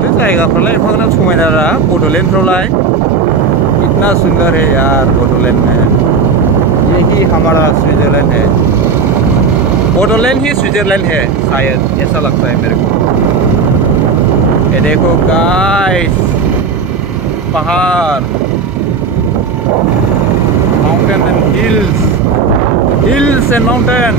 माथो जायगाफ्रालाय एफाग्राब समायनारा बड'लेण्डफ्रावलाय कितना सुंदर है यार बडोलैंड में यही हमारा स्विट्जरलैंड है बडोलैंड ही स्विट्जरलैंड है शायद ऐसा लगता है मेरे को ये देखो गाइस पहाड़ mountain and hills and mountain